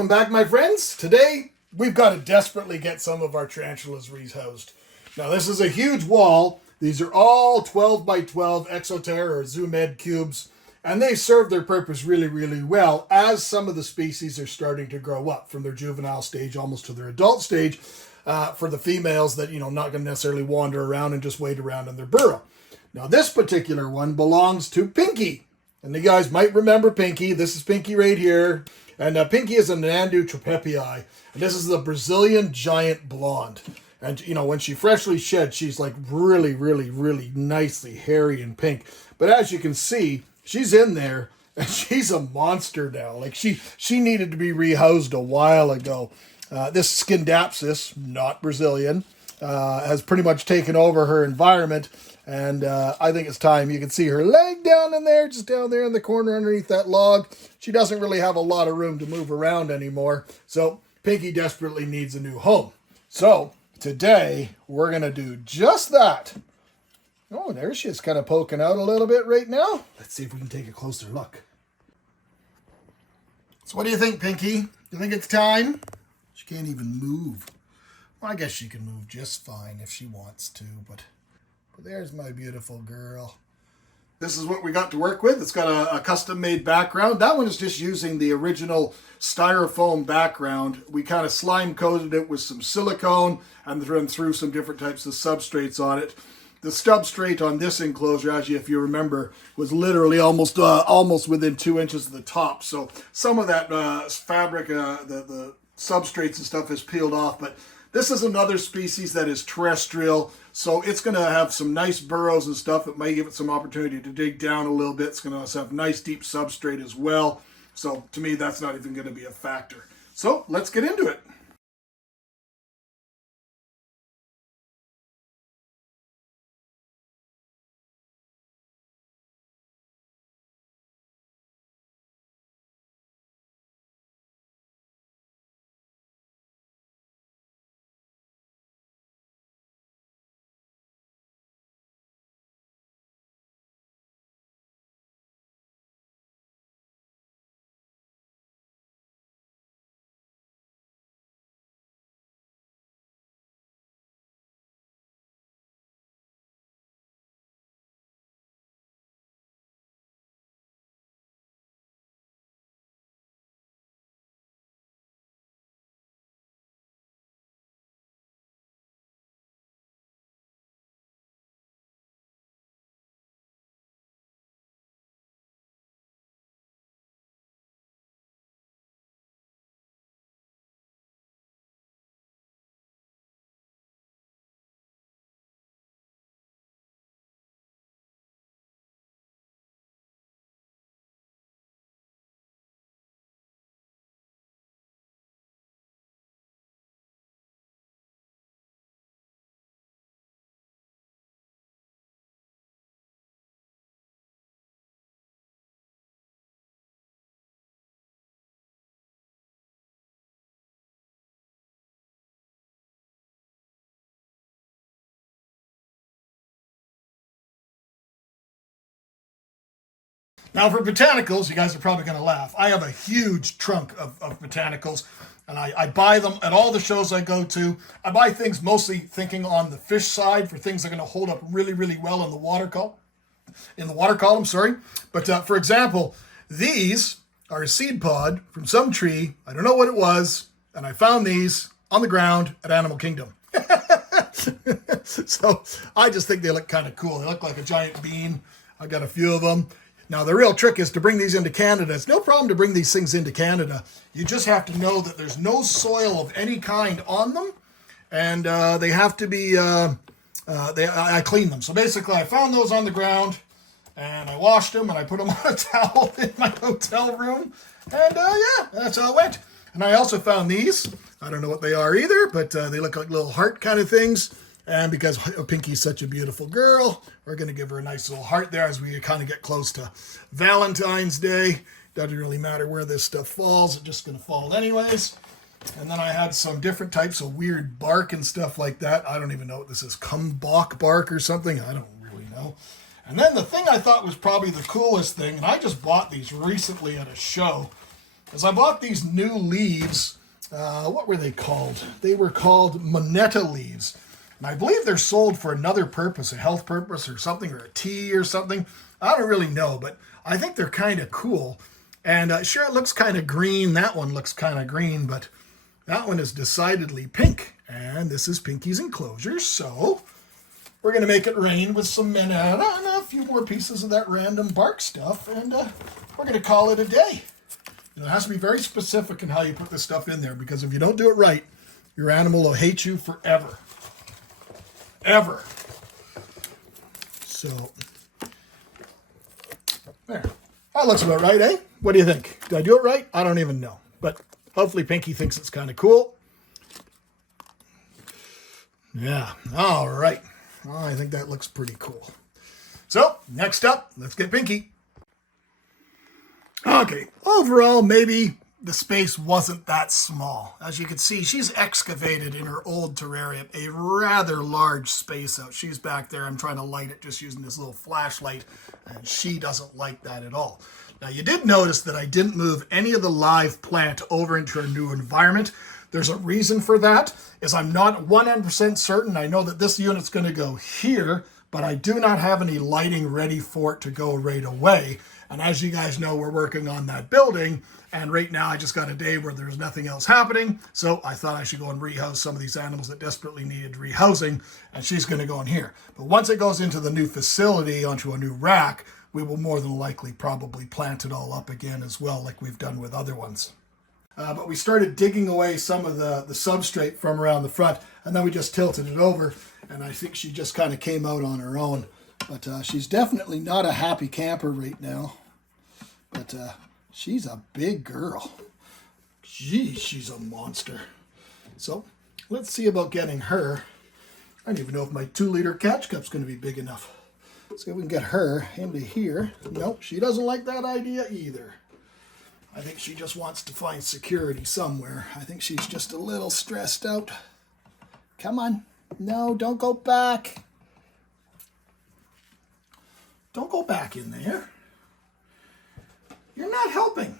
Welcome back, my friends. Today, we've got to desperately get some of our tarantulas rehoused. Now, this is a huge wall. These are all 12 by 12 exoter or zoom ed cubes, and they serve their purpose really, really well as some of the species are starting to grow up from their juvenile stage almost to their adult stage for the females that, not going to necessarily wander around and just wait around in their burrow. Now, this particular one belongs to Pinky. And you guys might remember Pinky. This is Pinky right here. And Pinky is a Nhandu tripepii. And this is the Brazilian giant blonde. And, when she freshly shed, she's like really, really, really nicely hairy and pink. But as you can see, she's in there and she's a monster now. Like she needed to be rehoused a while ago. This Scindapsus, not Brazilian, has pretty much taken over her environment. And I think it's time. You can see her leg down in there, just down there in the corner underneath that log. She doesn't really have a lot of room to move around anymore. So Pinky desperately needs a new home. So today we're going to do just that. Oh, there she is, kind of poking out a little bit right now. Let's see if we can take a closer look. So what do you think, Pinky? You think it's time? She can't even move. Well, I guess she can move just fine if she wants to, but there's my beautiful girl. This is what we got to work with. It's got a custom-made background. That one is just using the original styrofoam background. We kind of slime-coated it with some silicone and then threw some different types of substrates on it. The substrate on this enclosure, actually, if you remember, was literally almost within 2 inches of the top. So some of that fabric, the substrates and stuff is peeled off, but this is another species that is terrestrial, so it's going to have some nice burrows and stuff. It may give it some opportunity to dig down a little bit. It's going to have nice deep substrate as well. So to me, that's not even going to be a factor. So let's get into it. Now for botanicals, you guys are probably going to laugh. I have a huge trunk of botanicals, and I buy them at all the shows I go to. I buy things mostly thinking on the fish side for things that are going to hold up really, really well in the water column. Sorry. But for example, these are a seed pod from some tree. I don't know what it was, and I found these on the ground at Animal Kingdom. So I just think they look kind of cool. They look like a giant bean. I got a few of them. Now, the real trick is to bring these into Canada. It's no problem to bring these things into Canada. You just have to know that there's no soil of any kind on them, and they have to be, I clean them. So basically, I found those on the ground, and I washed them, and I put them on a towel in my hotel room, and yeah, that's how it went. And I also found these. I don't know what they are either, but they look like little heart kind of things. And because Pinky's such a beautiful girl, we're going to give her a nice little heart there as we kind of get close to Valentine's Day. Doesn't really matter where this stuff falls. It's just going to fall anyways. And then I had some different types of weird bark and stuff like that. I don't even know what this is. Kumbok bark or something. I don't really know. And then the thing I thought was probably the coolest thing, and I just bought these recently at a show, is I bought these new leaves. What were they called? They were called Moneta leaves. And I believe they're sold for another purpose, a health purpose or something, or a tea or something. I don't really know, but I think they're kind of cool. And sure, it looks kind of green. That one looks kind of green, but that one is decidedly pink. And this is Pinky's enclosure, so we're going to make it rain with some Nhandu and a few more pieces of that random bark stuff, and we're going to call it a day. It has to be very specific in how you put this stuff in there, because if you don't do it right, your animal will hate you forever. Ever. So, there. That looks about right, eh? What do you think? Did I do it right? I don't even know. But hopefully Pinky thinks it's kind of cool. Yeah, all right. Well, I think that looks pretty cool. So, next up, let's get Pinky. Okay, overall, maybe the space wasn't that small. As you can see, she's excavated in her old terrarium a rather large space out. She's back there. I'm trying to light it just using this little flashlight, and she doesn't like that at all. Now, you did notice that I didn't move any of the live plant over into her new environment. There's a reason for that, is I'm not 100% certain. I know that this unit's going to go here, but I do not have any lighting ready for it to go right away. And as you guys know, we're working on that building, and right now I just got a day where there's nothing else happening, so I thought I should go and rehouse some of these animals that desperately needed rehousing, and she's going to go in here. But once it goes into the new facility, onto a new rack, we will more than likely probably plant it all up again as well, like we've done with other ones. But we started digging away some of the substrate from around the front, and then we just tilted it over, and I think she just kind of came out on her own. But she's definitely not a happy camper right now. But she's a big girl. Geez, she's a monster. So let's see about getting her. I don't even know if my 2-liter catch cup's going to be big enough. Let's see if we can get her into here. Nope, she doesn't like that idea either. I think she just wants to find security somewhere. I think she's just a little stressed out. Come on. No, don't go back. Don't go back in there. You're not helping.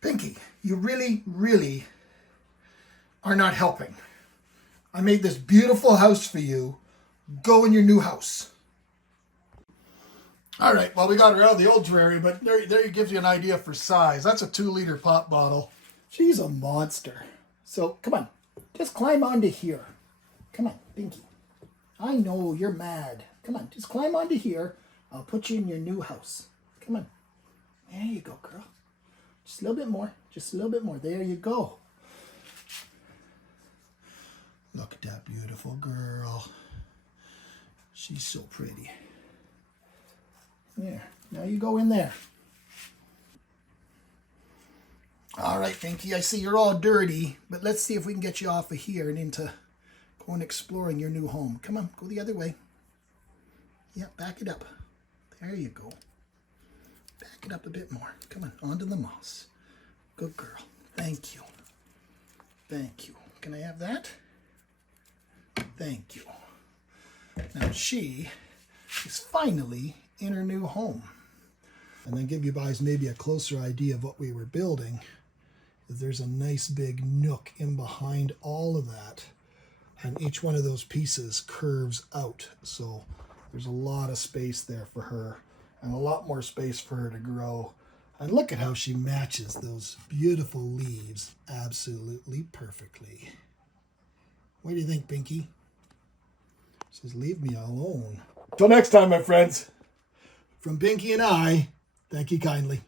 Pinky, you really, really are not helping. I made this beautiful house for you. Go in your new house. All right, well, we got her out of the old terrarium, but there gives you an idea for size. That's a 2-liter pop bottle. She's a monster. So, come on. Just climb onto here. Come on, Pinky. I know you're mad. Come on, just climb onto here. I'll put you in your new house. Come on. There you go, girl. Just a little bit more. Just a little bit more. There you go. Look at that beautiful girl. She's so pretty. There. Now you go in there. All right, Pinky, I see you're all dirty, but let's see if we can get you off of here and into going exploring your new home. Come on, go the other way. Yeah, back it up. There you go. Back it up a bit more. Come on, onto the moss. Good girl. Thank you. Thank you. Can I have that? Thank you. Now she is finally in her new home. And then give you guys maybe a closer idea of what we were building. There's a nice big nook in behind all of that. And each one of those pieces curves out. So there's a lot of space there for her and a lot more space for her to grow. And look at how she matches those beautiful leaves absolutely perfectly. What do you think, Pinky? She says, leave me alone. Till next time, my friends. From Pinky and I, thank you kindly.